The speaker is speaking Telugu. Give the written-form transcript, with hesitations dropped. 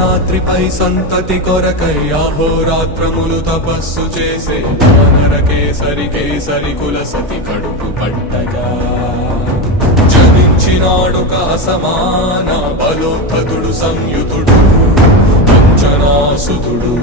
అంజనాద్రిపై సంతతి కొరకై అహోరాత్రములు తపస్సు చేసే వానర కేసరి కేసరి కుల సతి కడుపు పట్టగా జనించినాడొక అసమాన బలోద్ధతుడు సంయుతుడు అంజనాసుతుడు.